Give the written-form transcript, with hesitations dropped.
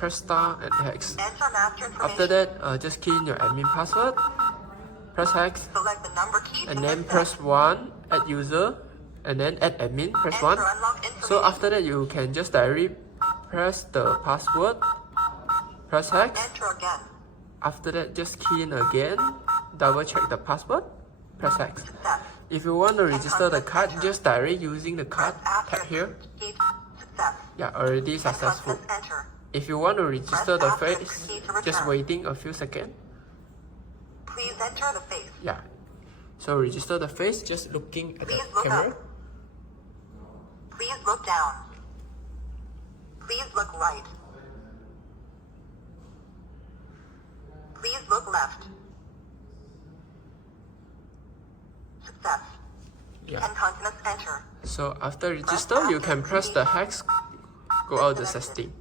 press star and hex. Enter master information. After that, just key in your admin password, press hex, Select the number key to and then accept. press 1, add user, and then add admin, press 1. Enter unlocked information. So after that, you can just directly press the password, press hex. Enter again. After that, just key in again, double check the password, press hex. Success. If you want to register the card, just directly using the card tag here. Success. Yeah, already successful. Enter. If you want to register the face, just waiting a few seconds. Please enter the face. Yeah. So register the face, just looking at the Please look camera. up. Please look down. Please look right. Please look left. Success. Yeah. Can continue enter. So after register, you can press the hex, go out the setting.